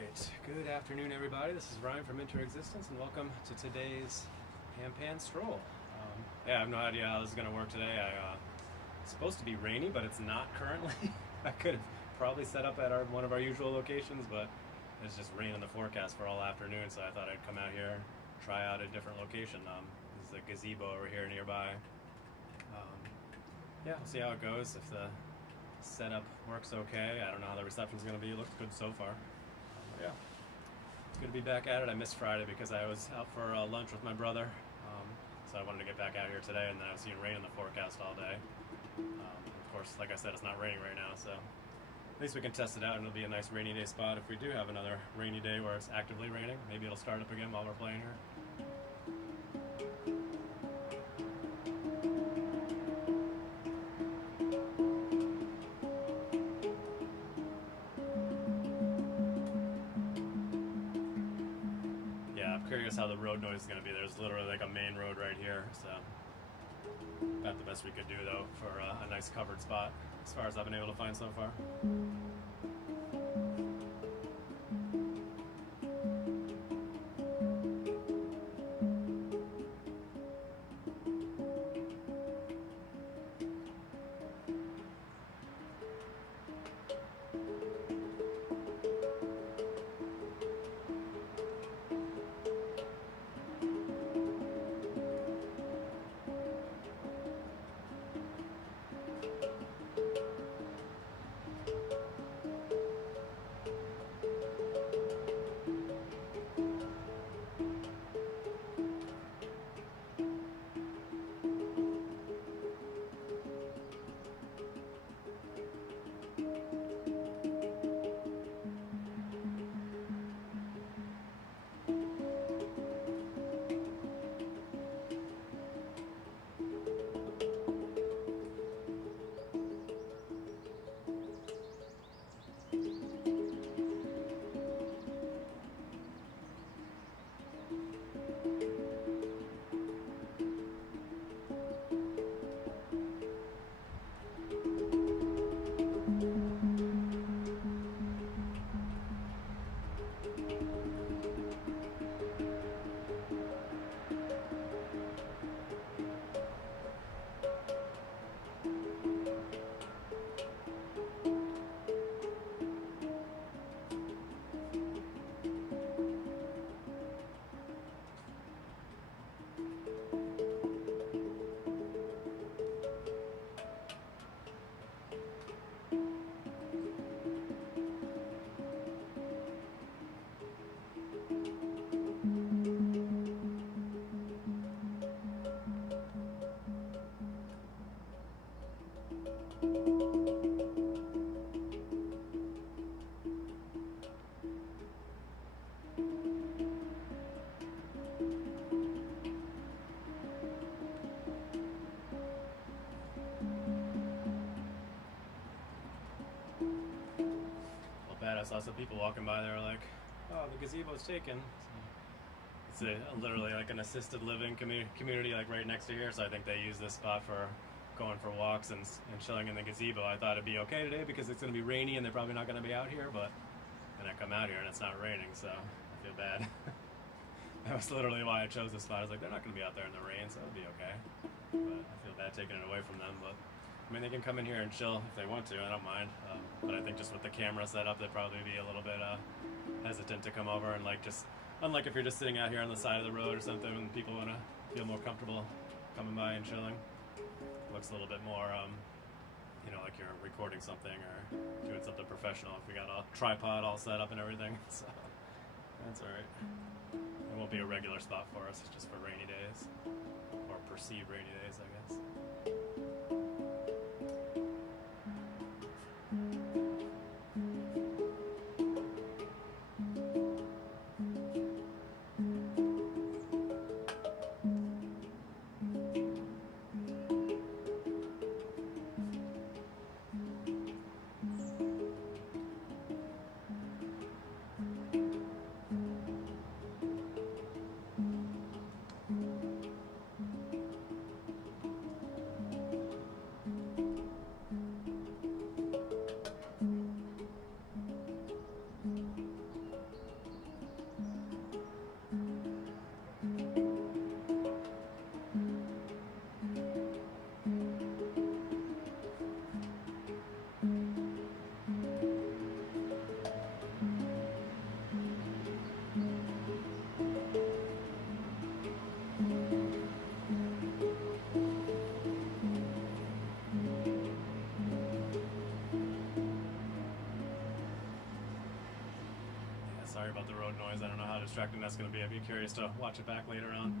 Alright, good afternoon everybody. This is Ryan from Interexistence and welcome to today's Handpan Stroll. I have no idea how this is going to work today. It's supposed to be rainy, but it's not currently. I could have probably set up at one of our usual locations, but it's just rain in the forecast for all afternoon, so I thought I'd come out here and try out a different location. This is a gazebo over here nearby. Yeah, we'll see how it goes. If the setup works okay. I don't know how the reception's going to be. It looks good so far. Yeah, it's good to be back at it. I missed Friday because I was out for lunch with my brother, so I wanted to get back out here today, and then I've seen rain in the forecast all day. Of course, like I said, it's not raining right now, so at least we can test it out, and it'll be a nice rainy day spot. If we do have another rainy day where it's actively raining, maybe it'll start up again while we're playing here. Yeah, I'm curious how the road noise is going to be. There's literally like a main road right here, so about the best we could do though for a nice covered spot as far as I've been able to find so far. Bad. I saw some people walking by. They were like, "Oh, the gazebo's taken." So it's literally like an assisted living community, like right next to here. So I think they use this spot for going for walks and chilling in the gazebo. I thought it'd be okay today because it's going to be rainy and they're probably not going to be out here. But then I come out here and it's not raining, so I feel bad. That was literally why I chose this spot. I was like, they're not going to be out there in the rain, so it'll be okay. But I feel bad taking it away from them. But I mean, they can come in here and chill if they want to. I don't mind. But I think just with the camera set up, they'd probably be a little bit hesitant to come over and like just, unlike if you're just sitting out here on the side of the road or something and people want to feel more comfortable coming by and chilling. It looks a little bit more, like you're recording something or doing something professional if we got a tripod all set up and everything. So that's all right. It won't be a regular spot for us. It's just for rainy days or perceived rainy days, I guess. Sorry about the road noise. I don't know how distracting that's going to be. I'd be curious to watch it back later on.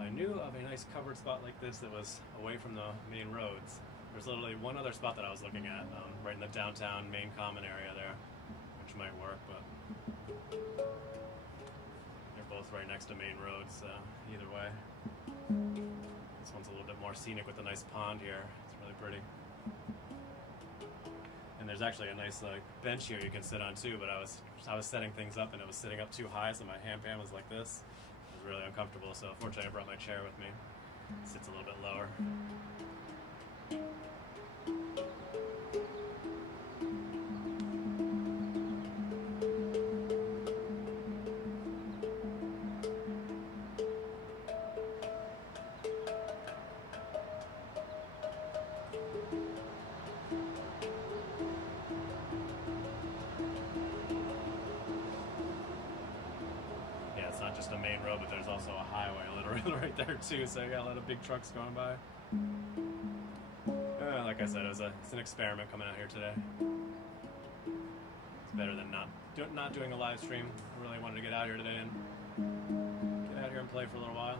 I knew of a nice covered spot like this that was away from the main roads. There's literally one other spot that I was looking at, right in the downtown main common area there, which might work, but they're both right next to main roads, either way. This one's a little bit more scenic with a nice pond here. It's really pretty. And there's actually a nice bench here you can sit on too, but I was setting things up and it was sitting up too high, so my handpan was like this. It was really uncomfortable, so fortunately I brought my chair with me. It sits a little bit lower. It's not just a main road, but there's also a highway literally right there too, so you got a lot of big trucks going by. Like I said, it's an experiment coming out here today. It's better than not doing a live stream. I really wanted to get out here today and get out here and play for a little while.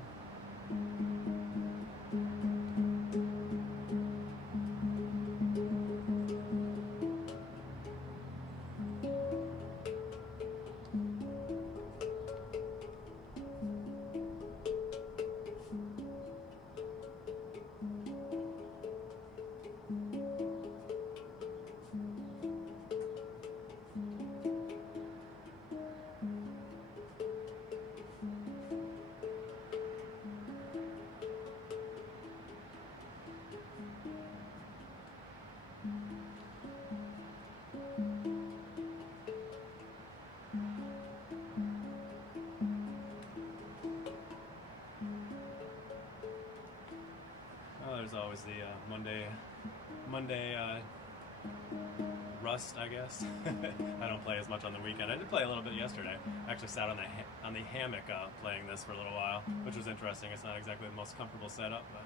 There's always the Monday rust, I guess. I don't play as much on the weekend. I did play a little bit yesterday. I actually sat on the hammock playing this for a little while, which was interesting. It's not exactly the most comfortable setup, but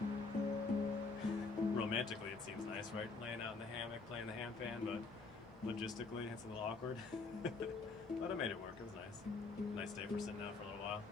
romantically it seems nice, right? Laying out in the hammock, playing the handpan, but logistically it's a little awkward. But I made it work. It was nice. Nice day for sitting out for a little while.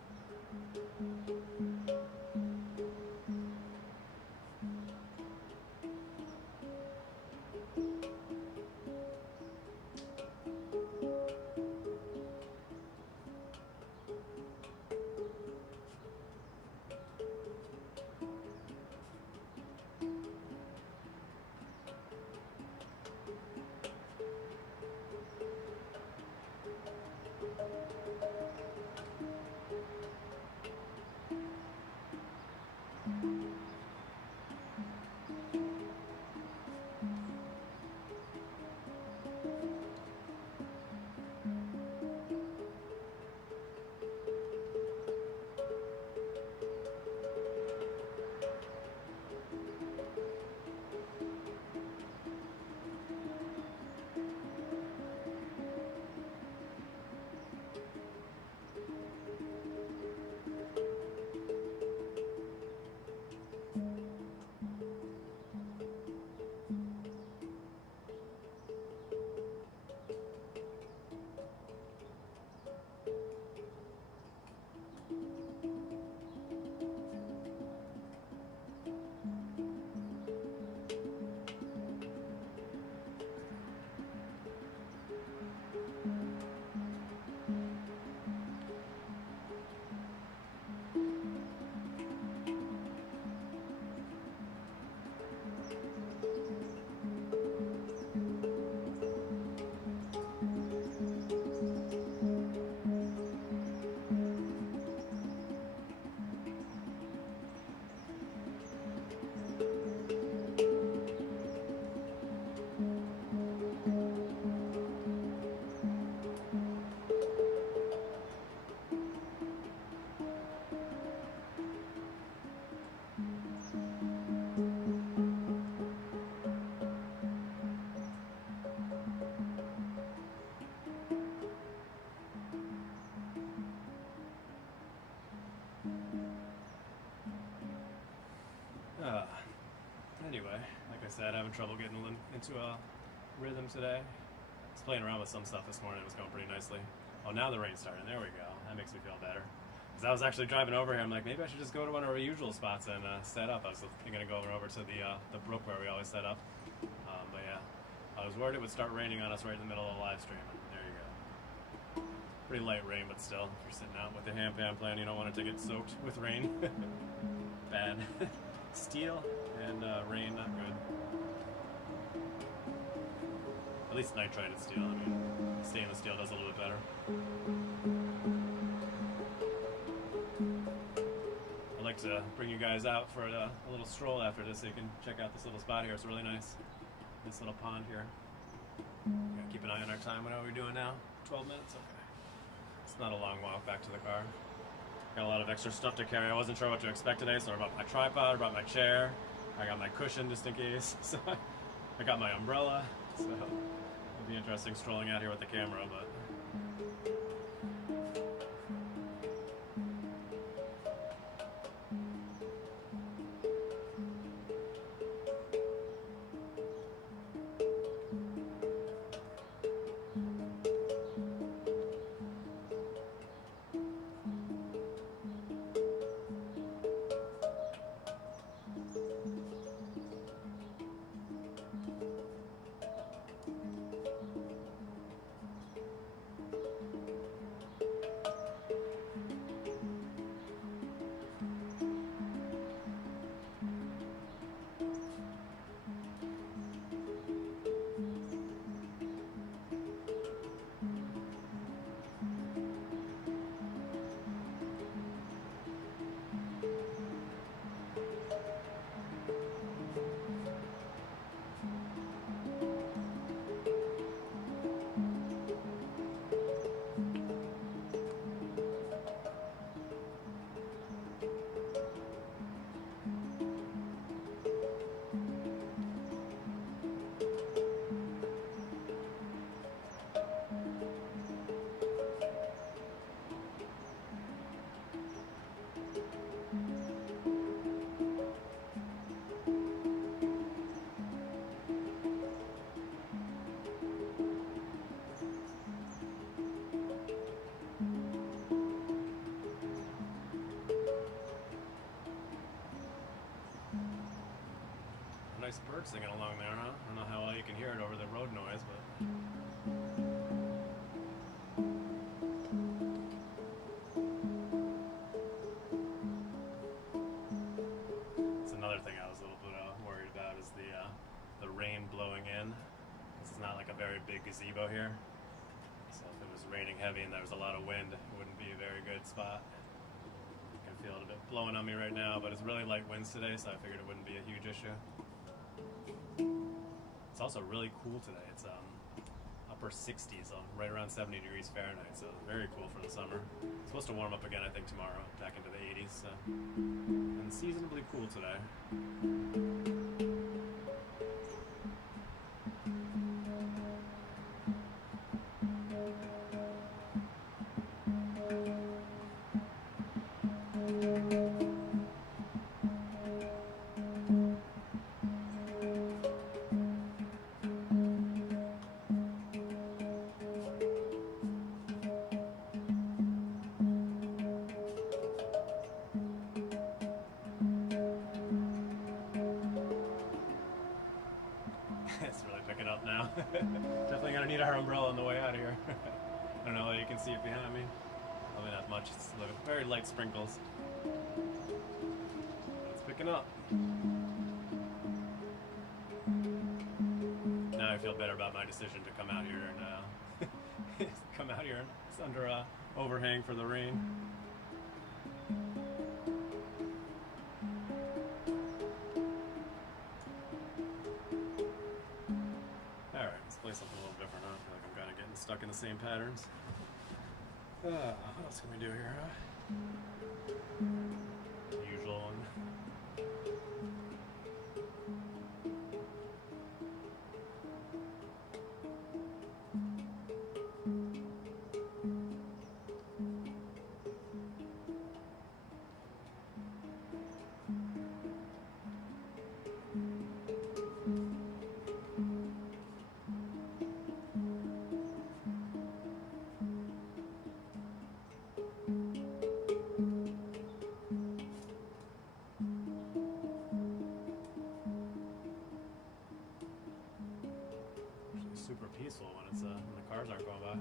Anyway, like I said, having trouble getting into a rhythm today. was playing around with some stuff this morning. It was going pretty nicely. Oh, now the rain's starting. There we go. That makes me feel better. Because I was actually driving over here. I'm like, maybe I should just go to one of our usual spots and set up. I was thinking of going over to the brook where we always set up. But yeah, I was worried it would start raining on us right in the middle of the live stream. And there you go. Pretty light rain, but still, if you're sitting out with the handpan playing, you don't want it to get soaked with rain. Bad. Steel and rain, not good. At least nitride steel. I mean, stainless steel does a little bit better. I'd like to bring you guys out for a little stroll after this so you can check out this little spot here. It's really nice. This little pond here. Gotta keep an eye on our time. What are we doing now? 12 minutes? Okay. It's not a long walk back to the car. Got a lot of extra stuff to carry. I wasn't sure what to expect today, so I brought my tripod, I brought my chair, I got my cushion just in case. So I got my umbrella. So it'll be interesting strolling out here with the camera, but nice bird singing along there, huh? I don't know how well you can hear it over the road noise, but it's another thing I was a little bit worried about is the rain blowing in. This is not like a very big gazebo here, so if it was raining heavy and there was a lot of wind, it wouldn't be a very good spot. I can feel it a bit blowing on me right now, but it's really light winds today, so I figured it wouldn't be a huge issue. It's also really cool today. It's upper 60s, right around 70 degrees Fahrenheit, so very cool for the summer. It's supposed to warm up again, I think, tomorrow, back into the 80s, so. And seasonably cool today. It's really picking up now. Definitely gonna need our umbrella on the way out of here. I don't know whether you can see it behind me. Probably not much. It's very light sprinkles. But it's picking up. Now I feel better about my decision to come out here and come out here and it's under a overhang for the rain. Play something a little different, huh? I feel like I'm kind of getting stuck in the same patterns. What else can we do here, huh? The usual one. cars aren't going by.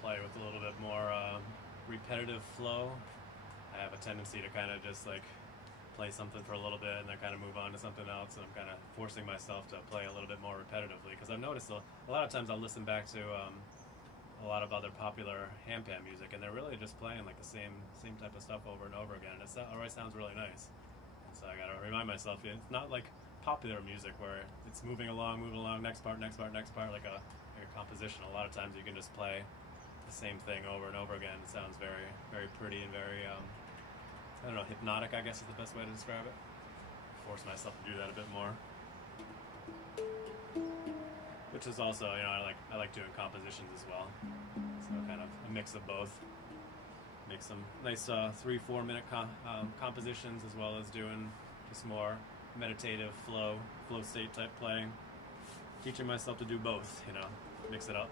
Play with a little bit more repetitive flow. I have a tendency to kind of just like play something for a little bit and then kind of move on to something else, and I'm kind of forcing myself to play a little bit more repetitively, because I've noticed a lot of times I'll listen back to a lot of other popular handpan music, and they're really just playing like the same type of stuff over and over again, and it always sounds really nice. And so I gotta remind myself, it's not like popular music where it's moving along, next part, like a composition. A lot of times you can just play the same thing over and over again. It sounds very, very pretty and very, I don't know, hypnotic, I guess is the best way to describe it. Force myself to do that a bit more. Which is also, you know, I like doing compositions as well. So kind of a mix of both. Make some nice 3-4 minute compositions, as well as doing just more meditative flow state type playing. Teaching myself to do both, you know, mix it up.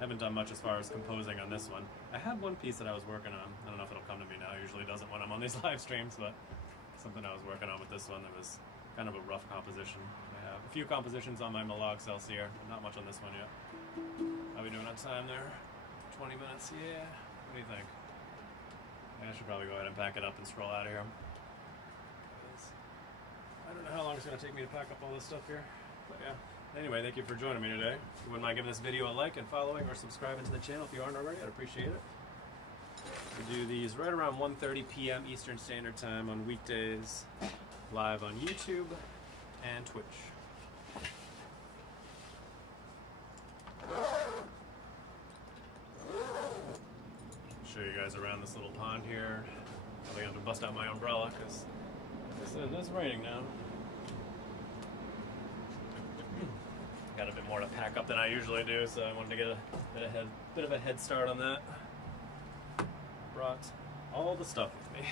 Haven't done much as far as composing on this one. I had one piece that I was working on. I don't know if it'll come to me now. It usually doesn't when I'm on these live streams, but something I was working on with this one that was kind of a rough composition. I have a few compositions on my Malog cells here, but not much on this one yet. How we doing on time there? 20 minutes? Yeah. What do you think? Yeah, I should probably go ahead and pack it up and scroll out of here. I don't know how long it's going to take me to pack up all this stuff here, but yeah. Anyway, thank you for joining me today. If you wouldn't mind giving this video a like and following or subscribing to the channel if you aren't already, I'd appreciate it. We do these right around 1:30 p.m. Eastern Standard Time on weekdays, live on YouTube and Twitch. Show you guys around this little pond here. Probably have to bust out my umbrella because it is raining now. Got a bit more to pack up than I usually do, so I wanted to get a bit of a head start on that. Brought all the stuff with me.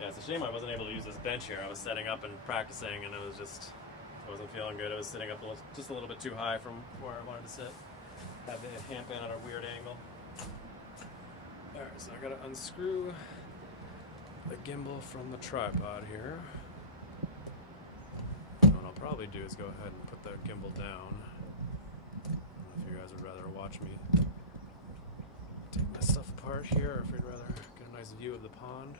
Yeah, it's a shame I wasn't able to use this bench here. I was setting up and practicing, and it was just, I wasn't feeling good. I was sitting up just a little bit too high from where I wanted to sit. Had the handpan at a weird angle. Alright, so I gotta unscrew the gimbal from the tripod here. And what I'll probably do is go ahead and put the gimbal down. I don't know if you guys would rather watch me take my stuff apart here, or if you'd rather get a nice view of the pond.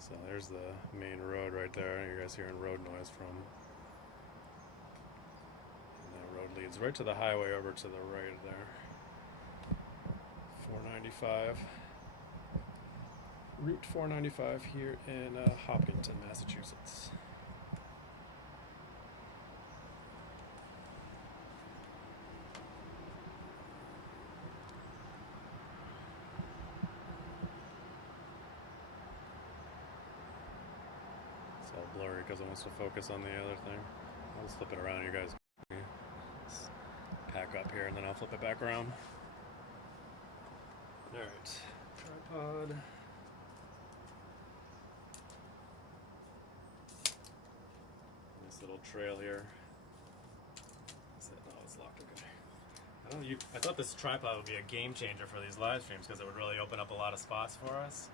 So there's the main road right there. You guys hearing road noise from. And that road leads right to the highway over to the right there. 495. Route 495 here in Hopkinton, Massachusetts. It's all blurry because it wants to focus on the other thing. I'll just flip it around, you guys. Just pack up here and then I'll flip it back around. Alright, tripod. Nice little trail here. That's it. Oh, it's locked. Okay. I thought this tripod would be a game changer for these live streams because it would really open up a lot of spots for us.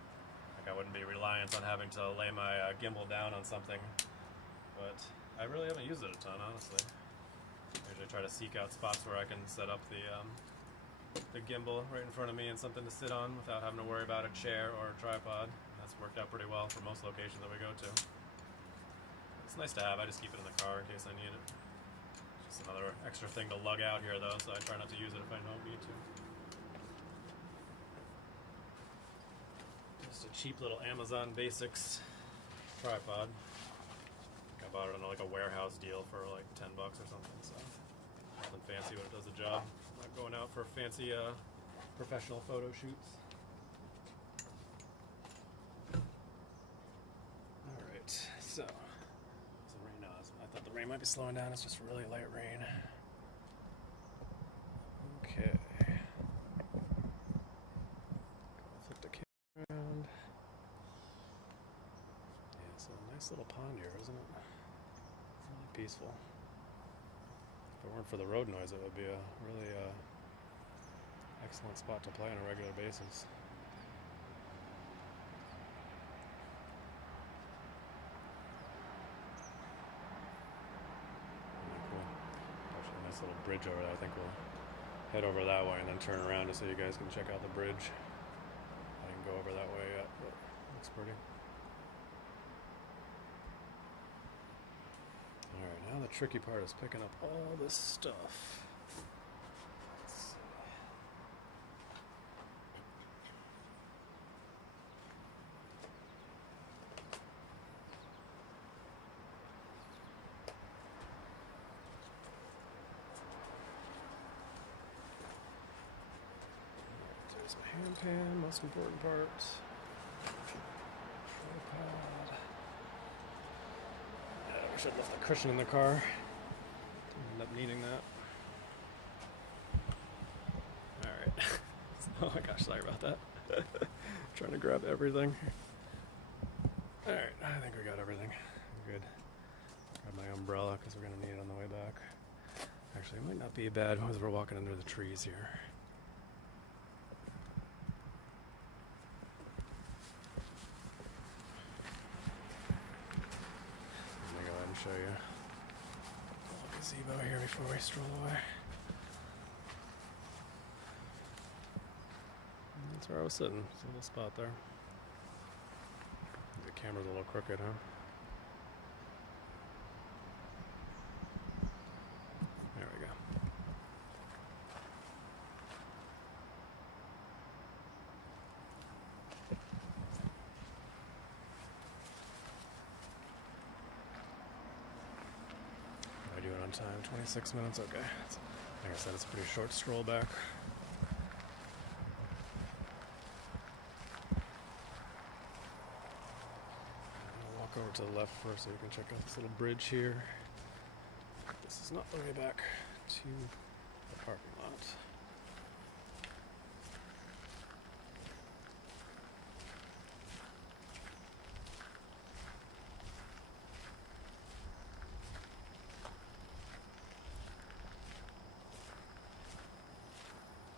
Like I wouldn't be reliant on having to lay my gimbal down on something. But I really haven't used it a ton, honestly. Usually try to seek out spots where I can set up the gimbal right in front of me and something to sit on without having to worry about a chair or a tripod. That's worked out pretty well for most locations that we go to. It's nice to have. I just keep it in the car in case I need it. Just another extra thing to lug out here though, so I try not to use it if I don't need to. Just a cheap little Amazon Basics tripod. I bought it on like a warehouse deal for like $10 or something, so nothing fancy, but it does the job. Not going out for fancy professional photo shoots. Alright, so it's rain now. I thought the rain might be slowing down, it's just really light rain. Okay. Flip the camera around. Yeah, it's a nice little pond here, isn't it? Really peaceful. If it weren't for the road noise, it would be a really excellent spot to play on a regular basis. Really cool. Actually, a nice little bridge over there. I think we'll head over that way and then turn around just so you guys can check out the bridge. I didn't go over that way yet, but it looks pretty. Alright, now the tricky part is picking up all this stuff. Let's see. There's my handpan, most important part. Tripod. I wish I'd left the cushion in the car. Didn't end up needing that. Alright. Oh my gosh, sorry about that. Trying to grab everything. Alright, I think we got everything. Good. Grab my umbrella because we're going to need it on the way back. Actually, it might not be bad as we're walking under the trees here. Show you a gazebo here before we stroll away. And that's where I was sitting. It's a little spot there. The camera's a little crooked, huh? There we go. On time, 26 minutes, okay. Like I said, it's a pretty short stroll back. I'll walk over to the left first so we can check out this little bridge here. This is not the way back to the parking lot.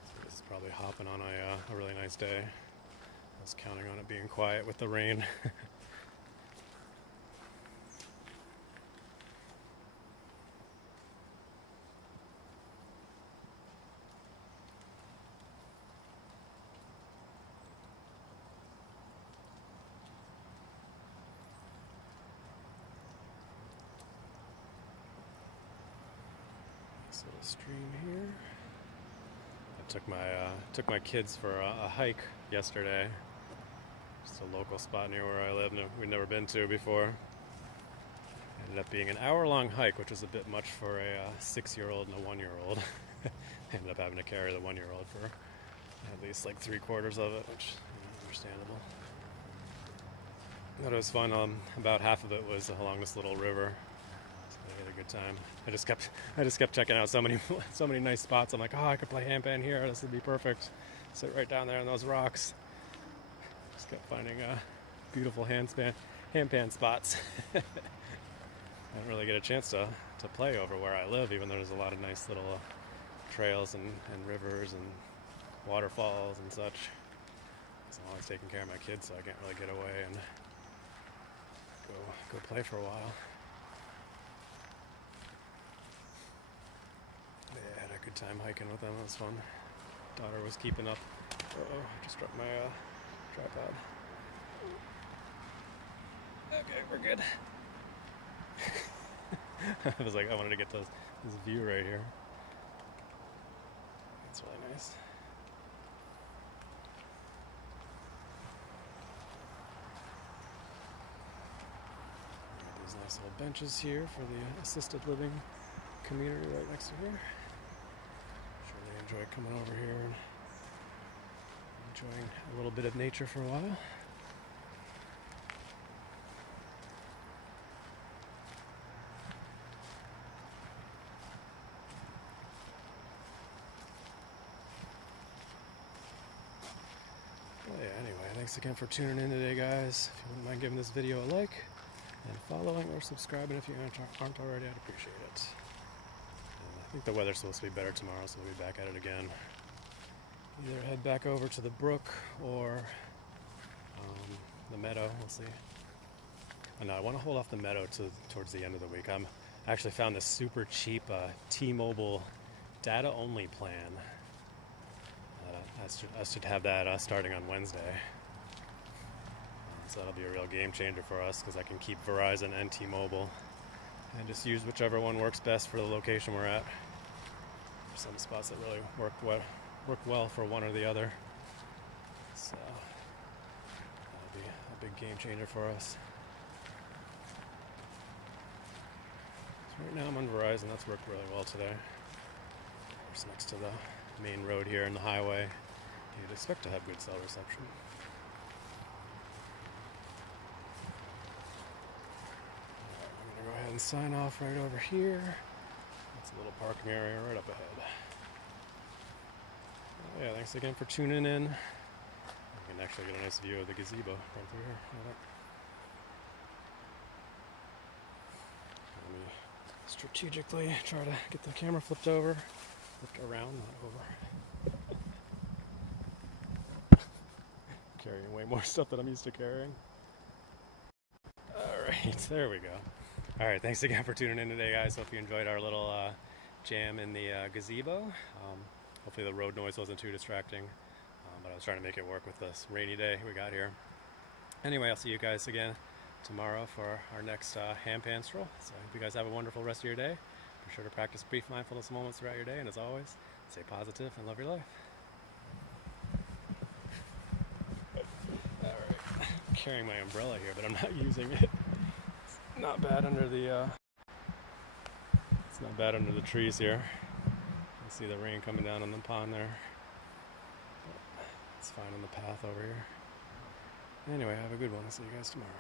So this is probably hopping on a really nice day. I was counting on it being quiet with the rain. This little stream here. I took my kids for a hike yesterday. Just a local spot near where I live, we'd never been to before. Ended up being an hour-long hike, which was a bit much for a 6-year-old and a 1-year-old. Ended up having to carry the 1-year-old for at least like 3/4 of it, which is understandable. But it was fun. About half of it was along this little river. So I had a good time. I just kept checking out so many nice spots. I'm like, oh, I could play handpan here. This would be perfect. Sit right down there on those rocks. Just kept finding beautiful handpan spots. I didn't really get a chance to play over where I live, even though there's a lot of nice little trails and rivers and waterfalls and such. So I'm always taking care of my kids, so I can't really get away and go play for a while. Yeah, I had a good time hiking with them. It was fun. Daughter was keeping up. Uh-oh, I just dropped my tripod. Okay, we're good. I was like, I wanted to get this view right here. It's really nice. These nice little benches here for the assisted living community right next to here. I'm sure they enjoy coming over here and enjoying a little bit of nature for a while. Anyway, thanks again for tuning in today, guys. If you wouldn't mind giving this video a like and following or subscribing if you aren't already, I'd appreciate it. I think the weather's supposed to be better tomorrow, so we'll be back at it again. Either head back over to the brook or the meadow. We'll see. No, I want to hold off the meadow towards the end of the week. I actually found this super cheap T-Mobile data-only plan. I should have that starting on Wednesday. So that'll be a real game changer for us because I can keep Verizon and T-Mobile and just use whichever one works best for the location we're at. There's some spots that really work well for one or the other. So that'll be a big game changer for us. So right now I'm on Verizon. That's worked really well today. It's next to the main road here and the highway. You'd expect to have good cell reception. I'm going to go ahead and sign off right over here. That's a little parking area right up ahead. Yeah, thanks again for tuning in. You can actually get a nice view of the gazebo right through here. Let me strategically try to get the camera flipped around, not over. Carrying way more stuff than I'm used to carrying. Alright, there we go. Alright, thanks again for tuning in today, guys. Hope you enjoyed our little jam in the gazebo. Hopefully the road noise wasn't too distracting, but I was trying to make it work with this rainy day we got here. Anyway, I'll see you guys again tomorrow for our next handpan stroll. So I hope you guys have a wonderful rest of your day. Be sure to practice brief mindfulness moments throughout your day, and as always, stay positive and love your life. Carrying my umbrella here, but I'm not using it. It's not bad under the trees here. You see the rain coming down on the pond there. But it's fine on the path over here. Anyway, have a good one. I'll see you guys tomorrow.